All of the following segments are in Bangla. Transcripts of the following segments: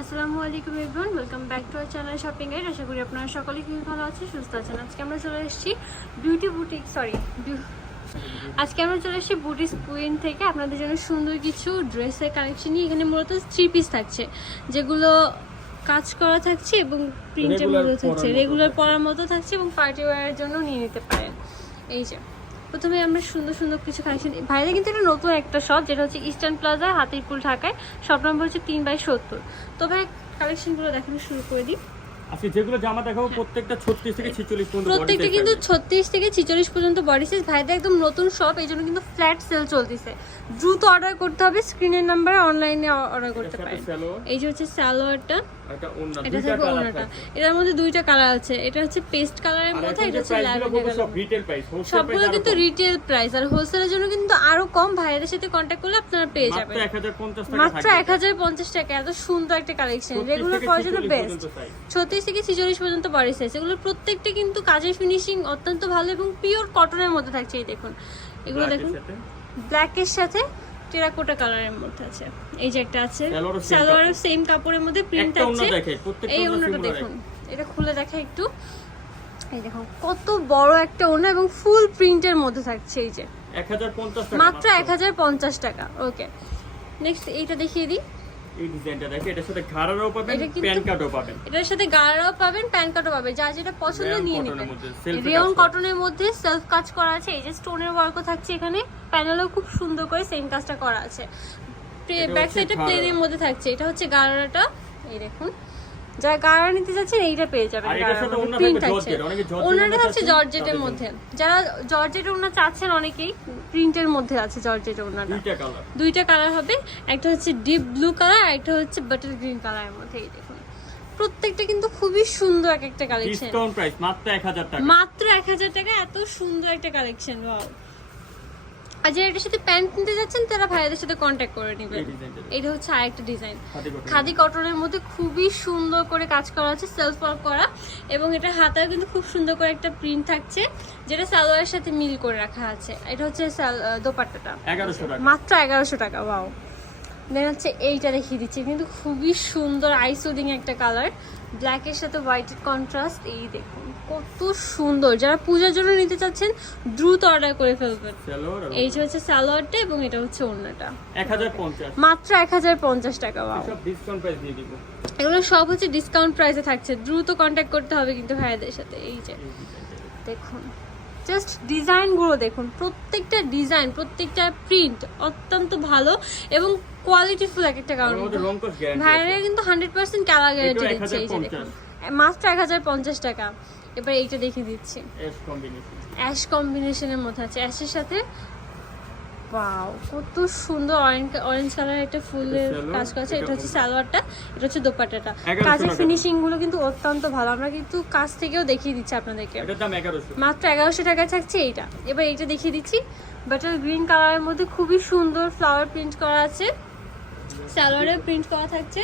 আসসালামু আলাইকুম everyone welcome back to our channel shopping guide আশা করি আপনারা সকলেই খুবই ভালো আছেন সুস্থ আছেন। আজকে আমরা চলে এসেছি বিউটি বুটিক সরি আজকে আমরা চলে এসেছি বুটিক কুইন থেকে। আপনাদের জন্য সুন্দর কিছু ড্রেসের কালেকশন নিয়ে। এখানে মূলত থ্রি পিস থাকছে যেগুলো কাজ করা থাকছে এবং প্রিন্টের মধ্যে থাকছে। রেগুলার। পরার মতো থাকছে এবং পার্টি ওয়ারের জন্য নিয়ে নিতে পারেন। এই যে। প্রথমে আমরা সুন্দর সুন্দর কিছু কালেকশন ভাইরা কিন্তু এটা নতুন একটা শপ যেটা হচ্ছে ইস্টার্ন প্লাজা হাতিরপুল ঢাকায়। শপ নম্বর হচ্ছে তিন বাই সত্তর। তো ভাই কালেকশনগুলো দেখানো শুরু করে দিই। আজকে যেগুলো জামা দেখাবো প্রত্যেকটা ছত্রিশ থেকে পর্যন্ত প্রত্যেকটা কিন্তু থাকবে। ছত্রিশ থেকে ছিচল্লিশ পর্যন্ত বডি সাইজ একদম নতুন শপ এই জন্য কিন্তু ফ্ল্যাট সেল চলতেছে। দ্রুত অর্ডার করতে হবে স্ক্রিনের নাম্বারে অনলাইনে অর্ডার করতে পারেন। এই যে হচ্ছে সালোয়ারটা এটার মধ্যে দুইটা কালার আছে। এটা হচ্ছে পেস্ট কালারের মধ্যে এটা হচ্ছে সবগুলো কিন্তু রিটেল প্রাইস আর হোলসেলের জন্য কিন্তু আরও কম। সাথে কন্ট্যাক্ট করলে আপনারা পেয়ে যাবেন। মাত্র এক হাজার পঞ্চাশ টাকা। এত সুন্দর একটা কালেকশন 36 রেগুলার করার জন্য বেস্ট ছত্রিশ থেকে ছিচল্লিশ পর্যন্ত বডি সাইজ এগুলো প্রত্যেকটা কিন্তু কাজের ফিনিশিং অত্যন্ত ভালো এবং পিওর কটনের মধ্যে থাকছে এই দেখুন। এগুলো দেখুন। ব্ল্যাকের সাথে টেরাকোটা কালারের মধ্যে আছে। এই যে একটা আছে সালোয়ারও। সেম কাপড়ের মধ্যে প্রিন্ট আছে। এই ওড়না দেখুন। এটা খুলে দেখা একটু। এই দেখুন কত বড় একটা ওনা এবং ফুল প্রিন্টের মধ্যে থাকছে এই যে। মাত্র এক হাজার পঞ্চাশ টাকা ওকে নেক্সট এইটা দেখিয়ে দিই। এই ডিজাইনটা দেখে এটার সাথে ঘাড়ারও পাবেন প্যান কার্ডও পাবেন। এটার সাথে ঘাড়ারও পাবেন প্যান কাটও পাবেন। যা যেটা পছন্দ নিয়ে নেবেন। রেয়ন কটনের মধ্যে সেলফ কাজ করা আছে। এই যে স্টোনের ওয়ার্কও থাকছে এখানে। প্যানেলও খুব সুন্দর করে সেম কাজটা করা আছে। ব্যাক সাইডটা। প্লেনের মধ্যে থাকছে। এটা হচ্ছে গাড়াটা এই দেখুন। যারা গাড়া নিতে চাচ্ছেন এইটা পেয়ে যাবেন প্রিন্ট থাকছে চাচ্ছেন, জর্জেটের মধ্যে। যারা জর্জেট ওড়না চাচ্ছেন অনেকেই প্রিন্টের মধ্যে আছে জর্জেট ওড়নাটা। দুইটা কালার হবে একটা হচ্ছে ডিপ ব্লু কালার আর একটা হচ্ছে বাটার গ্রিন কালারের মধ্যে এই দেখুন। প্রত্যেকটা কিন্তু খুবই সুন্দর এক একটা কালেকশন ডিসকাউন্ট প্রাইস মাত্র 1000 টাকা। মাত্র এক হাজার টাকা এত সুন্দর একটা কালেকশন ওয়াও আর যারা এটার সাথে প্যান্ট কিনতে যাচ্ছেন তারা ভাইয়াদের সাথে কন্ট্যাক্ট করে নেবেন। এটা হচ্ছে আরেকটা ডিজাইন খাদি কটনের মধ্যে। খুবই সুন্দর করে কাজ করা আছে সেলফ ওয়ার্ক করা। এবং এটা হাতায় কিন্তু খুব সুন্দর করে একটা প্রিন্ট থাকছে যেটা সালোয়ারের সাথে মিল করে রাখা আছে। এটা হচ্ছে দোপাট্টাটা। মাত্র এগারোশো টাকা ওয়াও দেন হচ্ছে এইটা দেখিয়ে দিচ্ছি। কিন্তু খুবই সুন্দর আইসোডিং একটা কালার ব্ল্যাকের সাথে হোয়াইটের কন্ট্রাস্ট এই দেখুন কত সুন্দর। যারা পূজার জন্য নিতে চাচ্ছেন দ্রুত অর্ডার করে ফেলবেন। এই যে হচ্ছে সালোয়ারটা এবং এটা হচ্ছে 1050 মাত্র এক হাজার পঞ্চাশ টাকা এগুলো সব হচ্ছে ডিসকাউন্ট প্রাইসে থাকছে। দ্রুত কন্ট্যাক্ট করতে হবে কিন্তু ভাইয়াদের সাথে। এই যে দেখুন। জাস্ট ডিজাইনগুলো দেখুন। প্রত্যেকটা ডিজাইন প্রত্যেকটা প্রিন্ট অত্যন্ত ভালো এবং কোয়ালিটিফুল এক একটা কারণ। ভাইরা কিন্তু হান্ড্রেড পার্সেন্ট কালার গ্যারান্টি দিচ্ছে এই যে দেখুন। মাত্র এক হাজার পঞ্চাশ টাকা। এবার এইটা দেখিয়ে দিচ্ছি। অ্যাশ কম্বিনেশনের মধ্যে আছে। অ্যাশের সাথে ওয়াও কত সুন্দর অরেঞ্জ অরেঞ্জ কালার একটা ফুলের কাজ করা আছে। এটা হচ্ছে সালোয়ারটা এটা হচ্ছে দোপাট্টাটা। 1100 কাজের ফিনিশিংগুলো কিন্তু অত্যন্ত ভালো। আমরা কিন্তু কাজ থেকেও দেখিয়ে দিচ্ছি আপনাদেরকে। এটার দাম 1100 মাত্র এগারোশো টাকায় থাকছে এইটা। এবার এইটা দেখিয়ে দিচ্ছি। বাটার গ্রিন কালারের মধ্যে খুবই সুন্দর ফ্লাওয়ার প্রিন্ট করা আছে। সালোয়ারের প্রিন্ট করা থাকছে।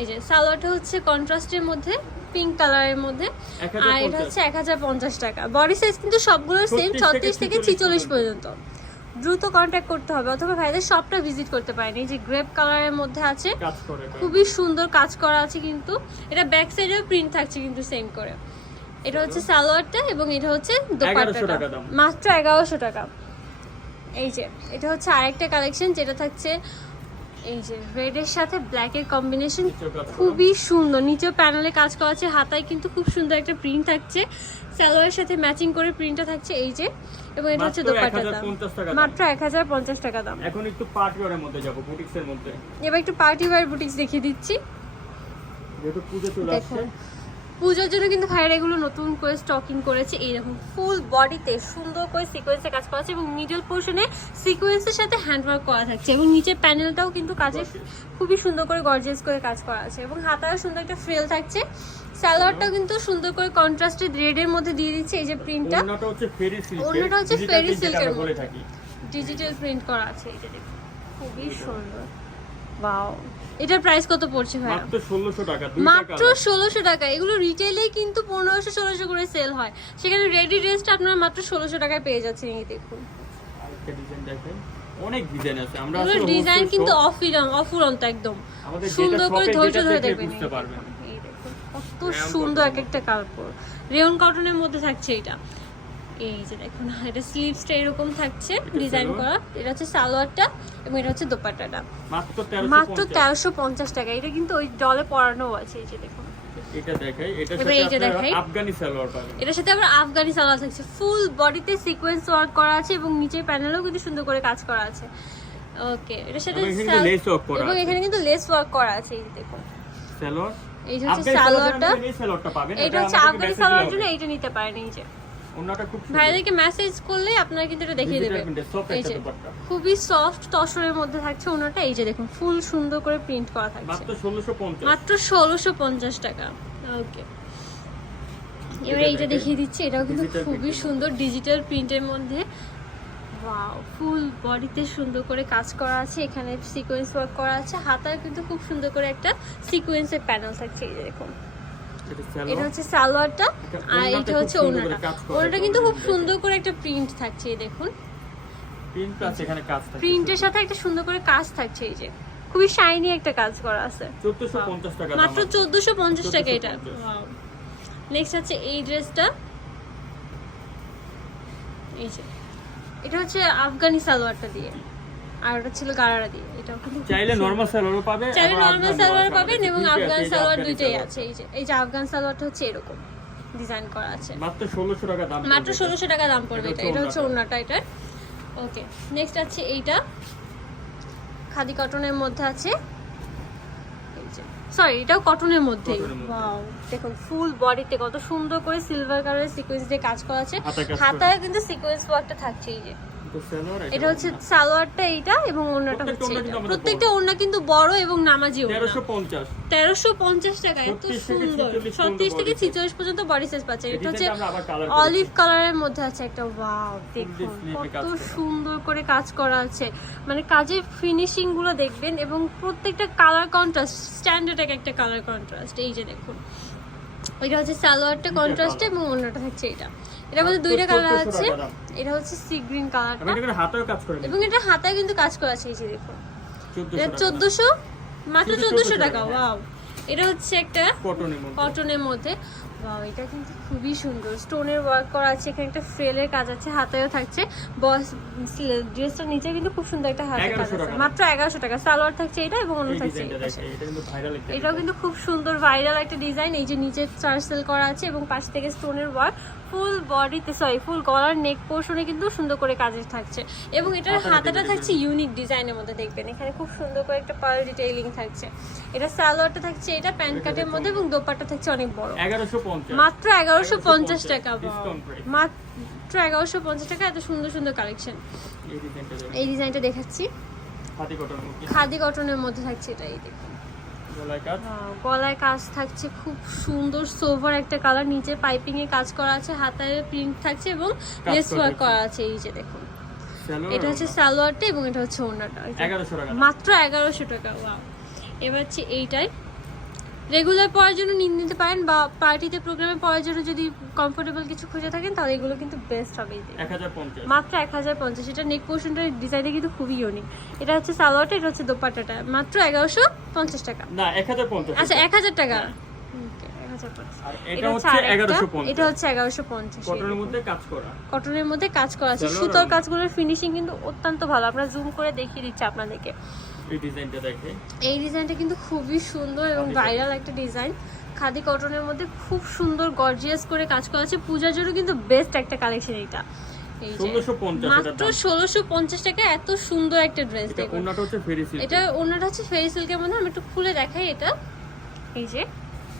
এই যে সালোয়ারটা হচ্ছে কন্ট্রাস্টের মধ্যে পিঙ্ক কালারের মধ্যে। আর এটা হচ্ছে এক হাজার পঞ্চাশ টাকা। বডি সাইজ কিন্তু সবগুলোর সেম ছত্রিশ থেকে থেকে ছিচল্লিশ পর্যন্ত। দ্রুত কন্ট্যাক্ট করতে হবে অথবা ভাইদের শপটা ভিজিট করতে পারেনি। এই যে গ্রেপ কালারের মধ্যে আছে খুবই সুন্দর কাজ করা আছে কিন্তু। এটা ব্যাক সাইডেও প্রিন্ট থাকছে কিন্তু সেম করে। এটা হচ্ছে সালোয়ারটা এবং এটা হচ্ছে 1100 দোপাট্টাটা মাত্র এগারোশো টাকা। এই যে এটা হচ্ছে আরেকটা কালেকশন যেটা থাকছে এই যে রেডের সাথে ব্ল্যাকের কম্বিনেশন। খুবই সুন্দর। নিচেও প্যানেলে কাজ করা আছে হাতায় কিন্তু খুব সুন্দর একটা প্রিন্ট থাকছে। স্যালোয়ারের সাথে ম্যাচিং করে প্রিন্টটা থাকছে এই যে। এবং এটা হচ্ছে দোপাট্টা 1050 দাম। মাত্র এক হাজার পঞ্চাশ টাকা দাম। এখন একটু পার্টি ওয়ারের মধ্যে যাব বুটিক্সের মধ্যে। এবার একটু পার্টি ওয়্যার বুটিক্স দেখিয়ে দিচ্ছি। যেহেতু পুজো চলে আসছে। পুজোর জন্য কিন্তু ভাইয়ের এগুলো নতুন করে স্টকিং করেছে এইরকম ফুল বডিতে সুন্দর করে সিকোয়েন্সে কাজ করা আছে এবং মিডল পোর্শনে সিকোয়েন্সের সাথে হ্যান্ডওয়ার্ক করা থাকছে এবং নিচের প্যানেলটাও কিন্তু কাজে খুবই সুন্দর করে গর্জিয়াস করে কাজ করা আছে এবং হাতায় সুন্দর একটা ফ্রেল থাকছে। সালোয়ারটাও কিন্তু সুন্দর করে কন্ট্রাস্টেড রেডের মধ্যে দিয়ে দিচ্ছে এই যে প্রিন্টটা ওড়নাটা হচ্ছে ফেরি সিল্ক হচ্ছে এর বলে মধ্যে। থাকি। ডিজিটাল প্রিন্ট করা আছে এই যে দেখুন খুবই সুন্দর। ওয়াও এটার প্রাইস কত পড়ছে ভাই মাত্র 1600 টাকা মাত্র কালার ষোলোশো টাকা। এগুলো রিটেলেই কিন্তু পনেরোশো ষোলোশো করে সেল হয়। সেখানে রেডি ড্রেসটা আপনারা মাত্র ষোলোশো টাকায় পেয়ে যাচ্ছেন এই দেখুন। আরেকটা ডিজাইন দেখেন। অনেক ডিজাইন আছে। আমরা আসলে ডিজাইন কিন্তু shop, অফিরন অফুরন্ত একদম। সুন্দর করে ধৈর্য ধরে দেখবেন। বুঝতে পারবেন। কত সুন্দর এক একটা কাপড়। রেয়ন কটনের মধ্যে থাকছে এটা এই যে দেখুন এটা স্লিভসটা এরকম থাকছে ডিজাইন করা। এটা হচ্ছে সালোয়ারটা এবং এটা হচ্ছে দোপাট্টাটা। মাত্র তেরোশো পঞ্চাশ। টাকা। এটা কিন্তু ওই ডলে পরানো আছে এই যে দেখুন। এটা দেখাই এটা সাথে দেখাই। আপনারা আফগানি সালোয়ার পাবেন। এটার সাথে আবার আফগানি সালোয়ার থাকছে। ফুল বডিতে সিকোয়েন্স ওয়ার্ক করা আছে এবং নিচের প্যানেলেও কিন্তু সুন্দর করে কাজ করা আছে। ওকে এটার সাথে এবং এখানে লেস ওয়ার্ক করা এবং এখানে কিন্তু লেস ওয়ার্ক করা আছে এই যে দেখুন। সালোয়ার? এই হচ্ছে সালোয়ারটা। এটা হচ্ছে আফগানি message সালোয়ার জন্য এইটা নিতে পারেন এই যে। ভাইদেরকে মেসেজ করলে আপনারা কিন্তু এটা দেখিয়ে দেবে। print এর soft এই যে খুবই সফট তসরের মধ্যে থাকছে ওনাটা। এই যে দেখুন ফুল সুন্দর করে প্রিন্ট করা থাকছে। মাত্র ষোলোশো পঞ্চাশ। টাকা। ওকে এবার এইটা দেখিয়ে দিচ্ছি। এটাও কিন্তু খুবই সুন্দর ডিজিটাল প্রিন্টের মধ্যে। ওয়াও ফুল বডিতে সুন্দর করে কাজ করা আছে। এখানে সিকোয়েন্স ওয়ার্ক করা আছে। হাতায় কিন্তু খুব সুন্দর করে একটা সিকোয়েন্সের প্যানেল থাকছে। এই যে দেখুন। এটা এটা হচ্ছে সালোয়ারটা আর এটা হচ্ছে সুন্দর করে কাজ করা ওনাটা আছে, কিন্তু খুব সুন্দর করে একটা প্রিন্ট থাকছে এই দেখুন। প্রিন্ট আছে এখানে কাজ থাকে প্রিন্টের সাথে একটা সুন্দর করে কাজ থাকছে এই যে। খুবই শাইনি একটা কাজ করা আছে। 1450 টাকা মাত্র আছে। চোদ্দশো পঞ্চাশ টাকা এটা। নেক্সট হচ্ছে এই ড্রেসটা এই যে। এটা হচ্ছে আফগানি সালোয়ারটা দিয়ে। আর ওটা ছিল গারারা দিয়ে। কিন্তু চাইলে নরমাল সালোয়ারও পাবে চাইলে নর্মাল আফগান সালোয়ার দুইটাই আছে এই যে এই যে আফগান সালোয়ারটা হচ্ছে এরকম ডিজাইন করা আছে। মাত্র 1600 টাকা দাম মাত্র পড়বে। ষোলোশো টাকা দাম পড়বে এটা এটা এটা হচ্ছে ওড়নাটা এটার। ওকে নেক্সট আছে এইটা। খাদি কটনের মধ্যে আছে। সরি এটাও কটনের মধ্যে। দেখুন ফুল বডিতে কত সুন্দর করে সিলভার কালারের সিকোয়েন্স দিয়ে কাজ করা আছে। হাতায় কিন্তু সিকোয়েন্স ওয়ার্কটা থাকছে এই যে। এটা হচ্ছে সালোয়ারটা এইটা এবং ওড়নাটা হচ্ছে প্রত্যেকটা ওড়না কিন্তু বড় এবং নামাজি ওড়না। তেরোশো পঞ্চাশ। টাকা এত সুন্দর। 46 ছত্রিশ থেকে ছিচল্লিশ পর্যন্ত বডি সাইজ পাচ্ছে। এটা হচ্ছে অলিভ কালারের মধ্যে আছে একটা ওয়াও দেখুন কত সুন্দর করে কাজ করা আছে। মানে কাজের ফিনিশিংগুলো দেখবেন এবং প্রত্যেকটা কালার কন্ট্রাস্ট স্ট্যান্ডার্ড এক একটা কালার কন্ট্রাস্ট এই যে দেখুন। এটা হচ্ছে সালোয়ারটা কন্ট্রাস্ট এবং অন্যটা হচ্ছে এটা। এটার মধ্যে দুইটা কালার 1400 আছে। এটা হচ্ছে সি গ্রিন কালারটা এটা করে হাতেও কাজ করে এবং এটা হাতায় কিন্তু কাজ করা আছে এই যে দেখুন 1400 এটা চোদ্দশো মাত্র চোদ্দশো টাকা। ওয়াও এটা হচ্ছে একটা কটনের মধ্যে। ওয়াও এটা কিন্তু খুবই সুন্দর। স্টোনের ওয়ার্ক করা আছে এখানে একটা ফ্রেলের কাজ আছে হাতেও থাকছে। বস ড্রেসটার নিচে কিন্তু খুব সুন্দর একটা হাতের কাজ আছে। মাত্র এগারোশো টাকা। সালোয়ার থাকছে এটা এবং অন্য থাকছে ডিজাইনটা এই পাশে। দেখে এটা কিন্তু ভাইরাল একটা এটাও কিন্তু খুব সুন্দর ভাইরাল একটা ডিজাইন এই যে নিচে চার্সেল করা আছে এবং পাশ থেকে স্টোনের ওয়ার্ক ফুল বডিতে সরি ফুল গলার নেক পোর্শনে কিন্তু সুন্দর করে কাজের থাকছে। এবং এটার হাতাটা থাকছে ইউনিক ডিজাইনের মধ্যে দেখবেন। এখানে খুব সুন্দর করে একটা পার্ল ডিটেইলিং থাকছে। এটা সালোয়ারটা থাকছে এটা প্যান্ট কাটের মধ্যে এবং দোপাট্টা থাকছে অনেক বড়। 1150 মাত্র এগারোশো পঞ্চাশ টাকা। মাত্র এগারোশো পঞ্চাশ টাকা এত সুন্দর সুন্দর কালেকশন এই ডিজাইনটা দেখাচ্ছি। খাদি কটনের মধ্যে থাকছে এটা এই দেখুন। গলায় কাজ? গলায় কাজ থাকছে খুব সুন্দর সোভার একটা কালার নিচে পাইপিং এ কাজ করা আছে হাতায় প্রিন্ট থাকছে এবং লেস ওয়ার্ক করা আছে এই যে দেখুন। এটা হচ্ছে সালোয়ারটা এবং এটা হচ্ছে ওড়নাটা এই যে। 1100 টাকা। দাম। মাত্র এগারোশো টাকা ওয়াও এবার হচ্ছে এইটাই। রেগুলার পড়ার জন্য নিয়ে নিতে পারেন বা পার্টিতে প্রোগ্রামে পড়ার জন্য যদি কমফোর্টেবল কিছু খুঁজে থাকেন তাহলে এগুলো কিন্তু বেস্ট হবে এই যে। 1050 মাত্র এক হাজার পঞ্চাশ। এটা নেক পোর্শনটার ডিজাইনটা কিন্তু খুবই ইউনিক এটা হচ্ছে সালোয়ারটা এটা হচ্ছে দোপাট্টাটা। মাত্র এগারোশো পঞ্চাশ টাকা। না 1050 আচ্ছা এক হাজার টাকা। Okay, 1050 আর এটা হচ্ছে হচ্ছে আরেকটা, 1150 এটা হচ্ছে এগারোশো পঞ্চাশ। কটনের মধ্যে কাজ করা। কাজ করা আছে। সুতোর কাজগুলোর ফিনিশিং কিন্তু অত্যন্ত ভালো। আপনারা জুম করে দেখিয়ে দিচ্ছি আপনাদেরকে। এই ডিজাইনটা দেখে? এই ডিজাইনটা কিন্তু খুবই সুন্দর এবং ভাইরাল একটা ডিজাইন। খাদি কটনের মধ্যে খুব সুন্দর গর্জিয়াস করে কাজ করা আছে। পূজার জন্য কিন্তু বেস্ট একটা কালেকশন এটা এই যে মাত্র ষোলোশো পঞ্চাশ টাকা এত সুন্দর একটা ড্রেস এটা হচ্ছে ফেরি সিল্কের মধ্যে। আমি একটু খুলে দেখাই এটা। এই যে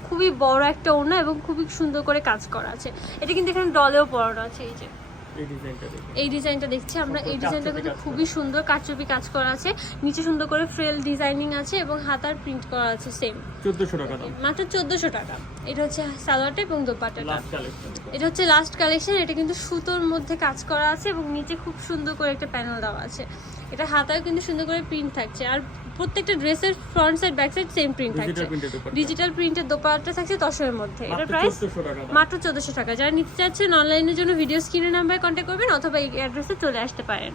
খুবই বড় একটা ওড়না এবং খুবই সুন্দর করে কাজ করা আছে। এটা কিন্তু এখানে ডলেও পরানো আছে এই যে। এই ডিজাইনটা দেখে দেখছি আমরা। এই ডিজাইনটা কিন্তু খুবই সুন্দর কারচুপি কাজ করা আছে। নিচে সুন্দর করে ফ্রেল ডিজাইনিং আছে এবং হাতার প্রিন্ট করা আছে সেম চোদ্দশো টাকা মাত্র চোদ্দশো টাকা। এটা হচ্ছে সালোয়ারটা এবং দোপাট্টাটা। এটা হচ্ছে লাস্ট কালেকশন এটা কিন্তু সুতোর মধ্যে কাজ করা আছে এবং নিচে খুব সুন্দর করে একটা প্যানেল দেওয়া আছে। এটা হাতায় কিন্তু সুন্দর করে প্রিন্ট থাকছে। আর প্রত্যেকটা ড্রেসের front side back side same print থাকছে। ডিজিটাল প্রিন্টের দোপাট্টা থাকছে দশের মধ্যে। এটা প্রাইস 1400 টাকা। দাম মাত্র চোদ্দশো টাকা। যারা নিতে চাচ্ছেন অনলাইনের জন্য ভিডিও স্ক্রিনের নাম্বারে কন্ট্যাক্ট করবেন অথবা এই অ্যাড্রেসে চলে আসতে পারেন।